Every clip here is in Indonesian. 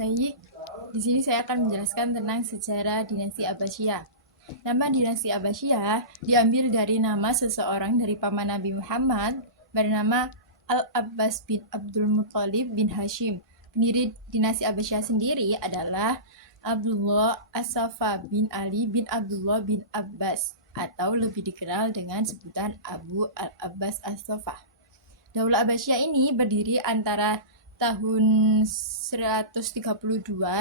Baik, di sini saya akan menjelaskan tentang sejarah dinasti Abbasiyah. Nama dinasti Abbasiyah diambil dari nama seseorang dari paman Nabi Muhammad bernama Al-Abbas bin Abdul Muthalib bin Hashim. Pendiri dinasti Abbasiyah sendiri adalah Abdullah As-Safa bin Ali bin Abdullah bin Abbas atau lebih dikenal dengan sebutan Abu Al-Abbas As-Safa. Daulah Abbasiyah ini berdiri antara tahun 132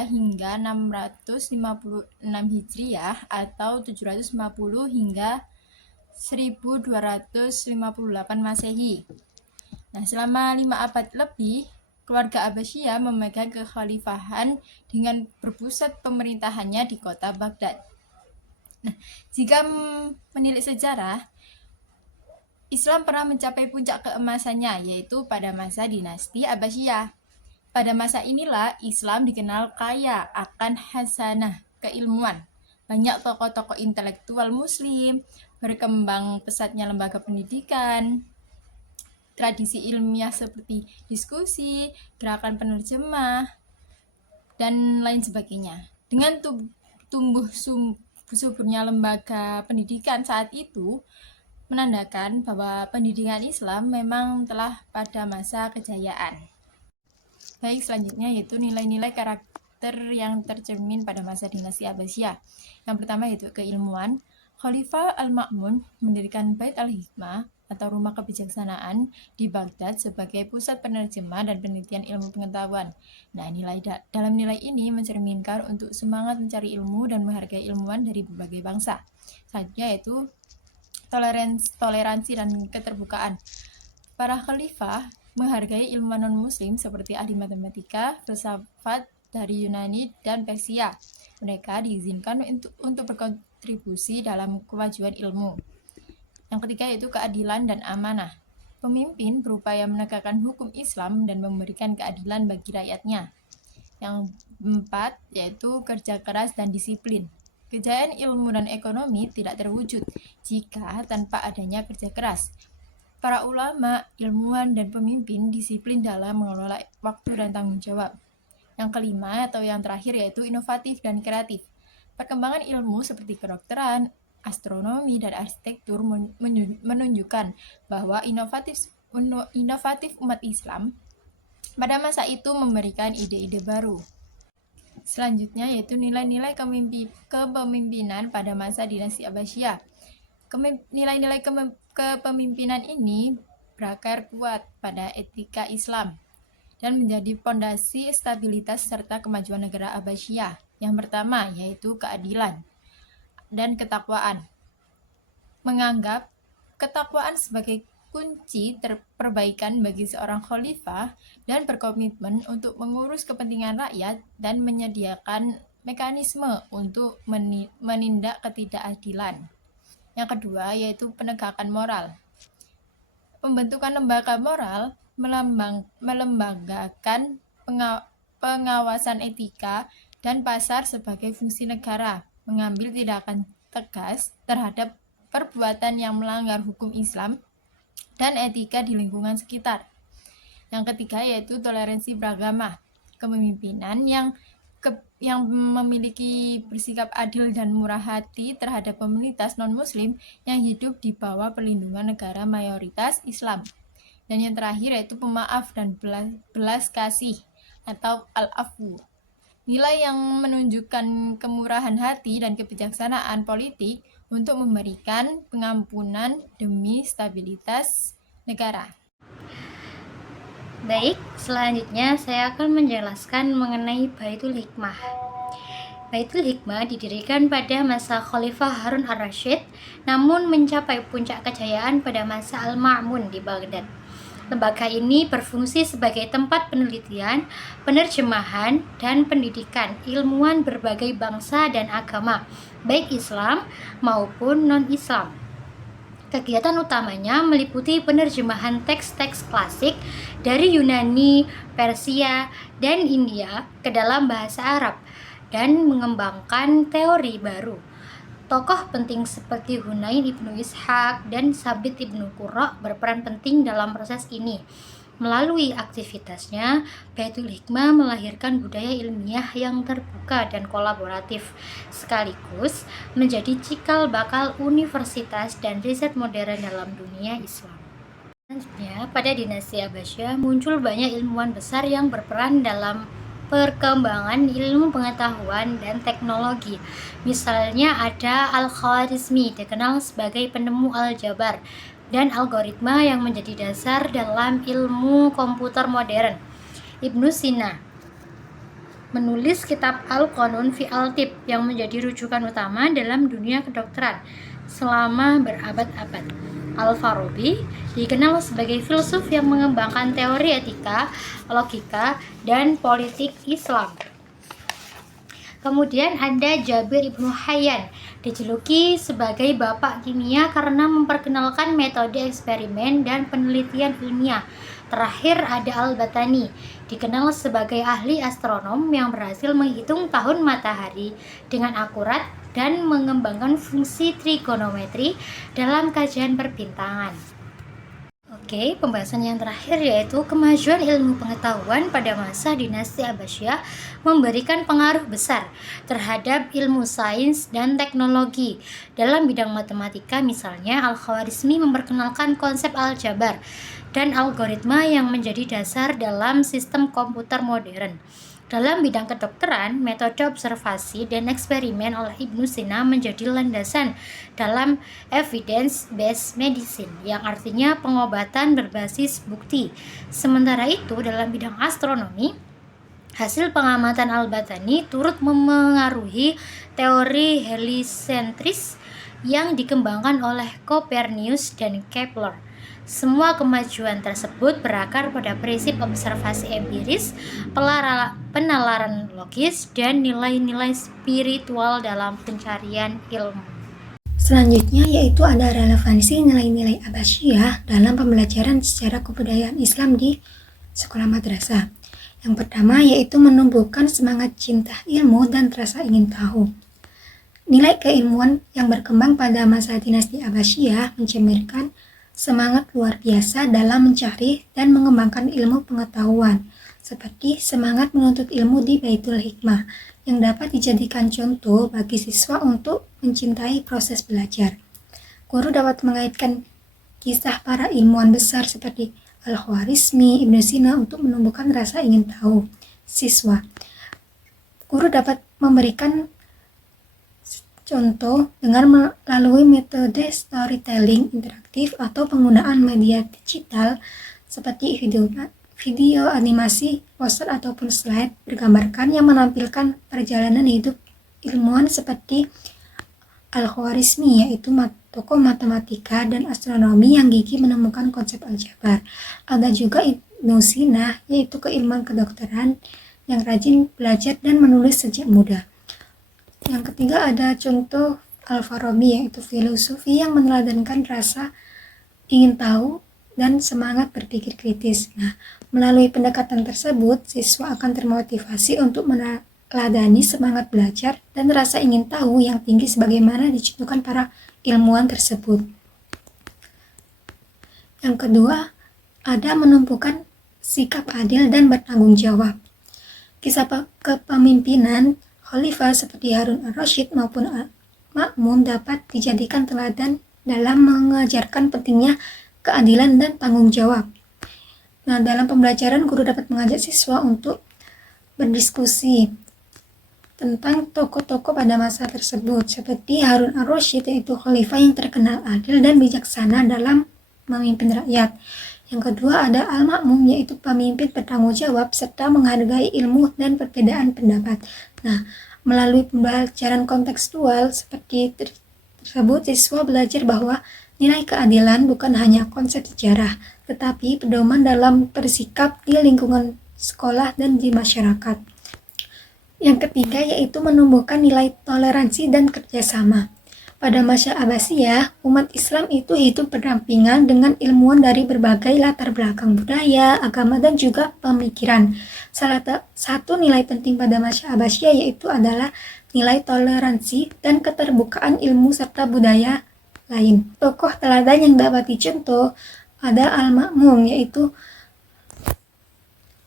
hingga 656 Hijriah atau 750 hingga 1258 Masehi. Nah, selama 5 abad lebih, keluarga Abbasiyah memegang kekhalifahan dengan berpusat pemerintahannya di kota Baghdad. Nah, jika menilik sejarah, Islam pernah mencapai puncak keemasannya, yaitu pada masa dinasti Abbasiyah. Pada masa inilah Islam dikenal kaya akan hasanah keilmuan. Banyak tokoh-tokoh intelektual muslim, berkembang pesatnya lembaga pendidikan, tradisi ilmiah seperti diskusi, gerakan penerjemah, dan lain sebagainya. Dengan tumbuh suburnya lembaga pendidikan saat itu, menandakan bahwa pendidikan Islam memang telah pada masa kejayaan. Baik, selanjutnya yaitu nilai-nilai karakter yang tercermin pada masa dinasti Abbasiyah. Yang pertama yaitu keilmuan. Khalifah Al-Ma'mun mendirikan Bait Al-Hikmah atau rumah kebijaksanaan di Baghdad sebagai pusat penerjemah dan penelitian ilmu pengetahuan. Nah, dalam nilai ini mencerminkan untuk semangat mencari ilmu dan menghargai ilmuwan dari berbagai bangsa. Selanjutnya yaitu toleransi dan keterbukaan. Para khalifah menghargai ilmuwan non-muslim seperti ahli matematika, filsafat dari Yunani dan Persia. Mereka diizinkan untuk berkontribusi dalam kemajuan ilmu. Yang ketiga yaitu keadilan dan amanah. Pemimpin berupaya menegakkan hukum Islam dan memberikan keadilan bagi rakyatnya. Yang keempat yaitu kerja keras dan disiplin. Kejayaan ilmu dan ekonomi tidak terwujud jika tanpa adanya kerja keras. Para ulama, ilmuwan, dan pemimpin disiplin dalam mengelola waktu dan tanggung jawab. Yang kelima atau yang terakhir yaitu inovatif dan kreatif. Perkembangan ilmu seperti kedokteran, astronomi, dan arsitektur menunjukkan bahwa inovatif umat Islam pada masa itu memberikan ide-ide baru. Selanjutnya yaitu nilai-nilai kepemimpinan pada masa dinasti Abbasiyah. Nilai-nilai kepemimpinan ini berakar kuat pada etika Islam dan menjadi fondasi stabilitas serta kemajuan negara Abbasiyah. Yang pertama yaitu keadilan dan ketakwaan. Menganggap ketakwaan sebagai kunci perbaikan bagi seorang khalifah dan berkomitmen untuk mengurus kepentingan rakyat dan menyediakan mekanisme untuk menindak ketidakadilan. Yang kedua yaitu penegakan moral. Pembentukan lembaga moral melembagakan pengawasan etika dan pasar sebagai fungsi negara, mengambil tindakan tegas terhadap perbuatan yang melanggar hukum Islam dan etika di lingkungan sekitar. Yang ketiga yaitu toleransi beragama. Kepemimpinan yang memiliki bersikap adil dan murah hati terhadap komunitas non-muslim yang hidup di bawah perlindungan negara mayoritas Islam. Dan yang terakhir yaitu pemaaf dan belas kasih atau al-afu. Nilai yang menunjukkan kemurahan hati dan kebijaksanaan politik untuk memberikan pengampunan demi stabilitas negara. Baik, selanjutnya saya akan menjelaskan mengenai Baitul Hikmah. Baitul Hikmah didirikan pada masa Khalifah Harun ar-Rasyid, namun mencapai puncak kejayaan pada masa Al-Ma'mun di Baghdad. Lembaga ini berfungsi sebagai tempat penelitian, penerjemahan, dan pendidikan ilmuwan berbagai bangsa dan agama, baik Islam maupun non-Islam. Kegiatan utamanya meliputi penerjemahan teks-teks klasik dari Yunani, Persia, dan India ke dalam bahasa Arab dan mengembangkan teori baru. Tokoh penting seperti Hunain ibnu Ishaq dan Sabit ibnu Qurra berperan penting dalam proses ini. Melalui aktivitasnya, Baitul Hikmah melahirkan budaya ilmiah yang terbuka dan kolaboratif, sekaligus menjadi cikal bakal universitas dan riset modern dalam dunia Islam. Selanjutnya, pada dinasti Abbasiyah muncul banyak ilmuwan besar yang berperan dalam perkembangan ilmu pengetahuan dan teknologi. Misalnya ada Al-Khwarizmi, dikenal sebagai penemu aljabar dan algoritma yang menjadi dasar dalam ilmu komputer modern. Ibnu Sina menulis kitab Al-Qanun fi Al-Tib yang menjadi rujukan utama dalam dunia kedokteran selama berabad-abad. Al-Farabi dikenal sebagai filsuf yang mengembangkan teori etika, logika, dan politik Islam. Kemudian ada Jabir Ibnu Hayyan, dijuluki sebagai bapak kimia karena memperkenalkan metode eksperimen dan penelitian ilmiah. Terakhir ada Al-Batani, dikenal sebagai ahli astronom yang berhasil menghitung tahun matahari dengan akurat dan mengembangkan fungsi trigonometri dalam kajian perbintangan. Oke, pembahasan yang terakhir yaitu kemajuan ilmu pengetahuan pada masa dinasti Abbasiyah memberikan pengaruh besar terhadap ilmu sains dan teknologi. Dalam bidang matematika misalnya, Al-Khwarizmi memperkenalkan konsep aljabar dan algoritma yang menjadi dasar dalam sistem komputer modern. Dalam bidang kedokteran, metode observasi dan eksperimen oleh Ibnu Sina menjadi landasan dalam evidence-based medicine, yang artinya pengobatan berbasis bukti. Sementara itu, dalam bidang astronomi, hasil pengamatan Al-Batani turut memengaruhi teori heliocentris yang dikembangkan oleh Copernicus dan Kepler. Semua kemajuan tersebut berakar pada prinsip observasi empiris, penalaran logis, dan nilai-nilai spiritual dalam pencarian ilmu. Selanjutnya yaitu ada relevansi nilai-nilai Abbasiyah dalam pembelajaran sejarah kebudayaan Islam di sekolah madrasah. Yang pertama yaitu menumbuhkan semangat cinta ilmu dan rasa ingin tahu. Nilai keilmuan yang berkembang pada masa dinasti Abbasiyah mencerminkan semangat luar biasa dalam mencari dan mengembangkan ilmu pengetahuan, seperti semangat menuntut ilmu di Baitul Hikmah, yang dapat dijadikan contoh bagi siswa untuk mencintai proses belajar. Guru dapat mengaitkan kisah para ilmuwan besar seperti Al-Khwarizmi, Ibnu Sina untuk menumbuhkan rasa ingin tahu siswa. Guru dapat memberikan contoh dengan melalui metode storytelling interaktif atau penggunaan media digital seperti video animasi, poster ataupun slide bergambarkan yang menampilkan perjalanan hidup ilmuwan seperti Al-Khwarizmi, yaitu tokoh matematika dan astronomi yang gigih menemukan konsep aljabar. Ada juga Ibnu Sina, yaitu keilmuan kedokteran yang rajin belajar dan menulis sejak muda. Yang ketiga ada contoh Al-Farabi, yaitu filosofi yang meneladankan rasa ingin tahu dan semangat berpikir kritis. Nah, melalui pendekatan tersebut, siswa akan termotivasi untuk meneladani semangat belajar dan rasa ingin tahu yang tinggi sebagaimana dicontohkan para ilmuwan tersebut. Yang kedua, ada menumpukan sikap adil dan bertanggung jawab. Kisah kepemimpinan Khalifah seperti Harun ar-Rasyid maupun Al-Ma'mun dapat dijadikan teladan dalam mengajarkan pentingnya keadilan dan tanggung jawab. Nah, dalam pembelajaran guru dapat mengajak siswa untuk berdiskusi tentang tokoh-tokoh pada masa tersebut seperti Harun ar-Rasyid, yaitu khalifah yang terkenal adil dan bijaksana dalam memimpin rakyat. Yang kedua ada Al-Ma'mun, yaitu pemimpin bertanggung jawab serta menghargai ilmu dan perbedaan pendapat. Nah, melalui pembelajaran kontekstual seperti tersebut, siswa belajar bahwa nilai keadilan bukan hanya konsep sejarah, tetapi pedoman dalam bersikap di lingkungan sekolah dan di masyarakat. Yang ketiga yaitu menumbuhkan nilai toleransi dan kerjasama. Pada masa Abbasiyah, umat Islam itu hidup berdampingan dengan ilmuwan dari berbagai latar belakang budaya, agama, dan juga pemikiran. Salah satu nilai penting pada masa Abbasiyah yaitu adalah nilai toleransi dan keterbukaan ilmu serta budaya lain. Tokoh teladan yang dapat dicontoh ada Al-Ma'mun, yaitu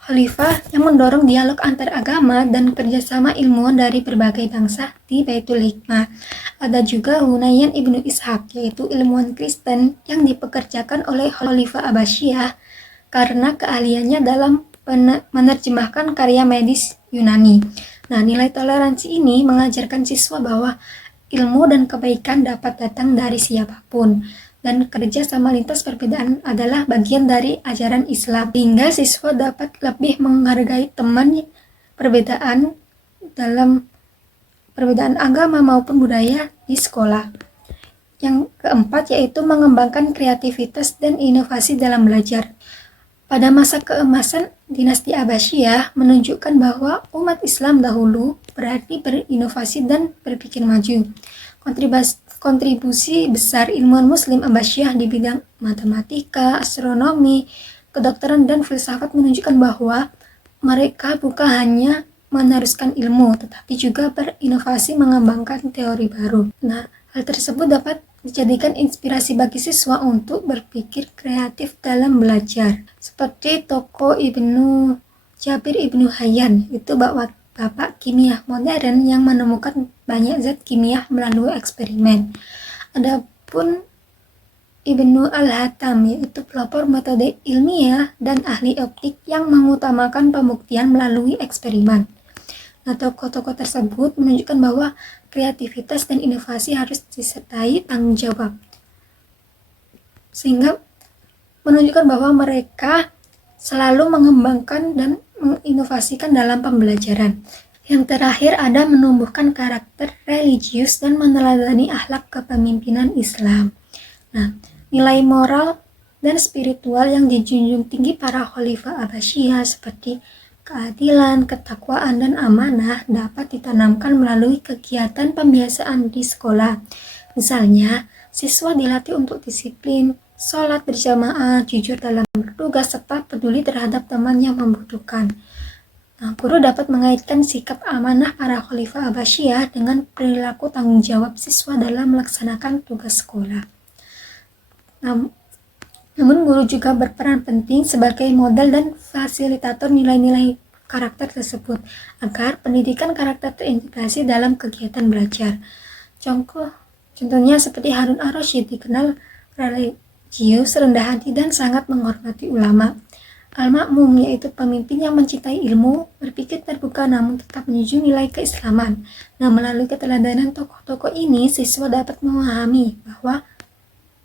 Khalifah yang mendorong dialog antar agama dan kerjasama ilmuwan dari berbagai bangsa di Baitul Hikmah. Ada juga Hunayan ibnu Ishaq, yaitu ilmuwan Kristen yang dipekerjakan oleh Khalifah Abbasiyah karena keahliannya dalam menerjemahkan karya medis Yunani. Nah, nilai toleransi ini mengajarkan siswa bahwa ilmu dan kebaikan dapat datang dari siapapun, dan kerja sama lintas perbedaan adalah bagian dari ajaran Islam, hingga siswa dapat lebih menghargai teman perbedaan dalam perbedaan agama maupun budaya di sekolah. Yang keempat yaitu mengembangkan kreativitas dan inovasi dalam belajar. Pada masa keemasan dinasti Abbasiyah menunjukkan bahwa umat Islam dahulu berarti berinovasi dan berpikir maju. Kontribusi besar ilmuwan muslim Abbasiyah di bidang matematika, astronomi, kedokteran, dan filsafat menunjukkan bahwa mereka bukan hanya meneruskan ilmu, tetapi juga berinovasi mengembangkan teori baru. Nah, hal tersebut dapat dijadikan inspirasi bagi siswa untuk berpikir kreatif dalam belajar. Seperti tokoh Ibnu Jabir Ibnu Hayyan, itu bapak kimia modern yang menemukan banyak zat kimia melalui eksperimen. Adapun Ibnu Al-Hatam, yaitu pelopor metode ilmiah dan ahli optik yang mengutamakan pembuktian melalui eksperimen. Nah, tokoh-tokoh tersebut menunjukkan bahwa kreativitas dan inovasi harus disertai tanggung jawab, sehingga menunjukkan bahwa mereka selalu mengembangkan dan menginovasikan dalam pembelajaran. Yang terakhir ada menumbuhkan karakter religius dan meneladani akhlak kepemimpinan Islam. Nah, nilai moral dan spiritual yang dijunjung tinggi para khalifah Abbasiyah seperti keadilan, ketakwaan, dan amanah dapat ditanamkan melalui kegiatan pembiasaan di sekolah. Misalnya, siswa dilatih untuk disiplin, sholat berjamaah, jujur dalam bertugas, serta peduli terhadap teman yang membutuhkan. Nah, guru dapat mengaitkan sikap amanah para khalifah Abbasiyah dengan perilaku tanggung jawab siswa dalam melaksanakan tugas sekolah. Namun guru juga berperan penting sebagai model dan fasilitator nilai-nilai karakter tersebut agar pendidikan karakter terintegrasi dalam kegiatan belajar. Contohnya seperti Harun ar-Rasyid dikenal religius, rendah hati, dan sangat menghormati ulama. Al-Ma'mun yaitu pemimpin yang mencintai ilmu, berpikir terbuka namun tetap menjunjung nilai keislaman. Nah, melalui keteladanan tokoh-tokoh ini, siswa dapat memahami bahwa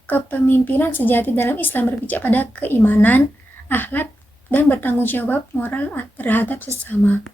kepemimpinan sejati dalam Islam berpijak pada keimanan, akhlak, dan bertanggung jawab moral terhadap sesama.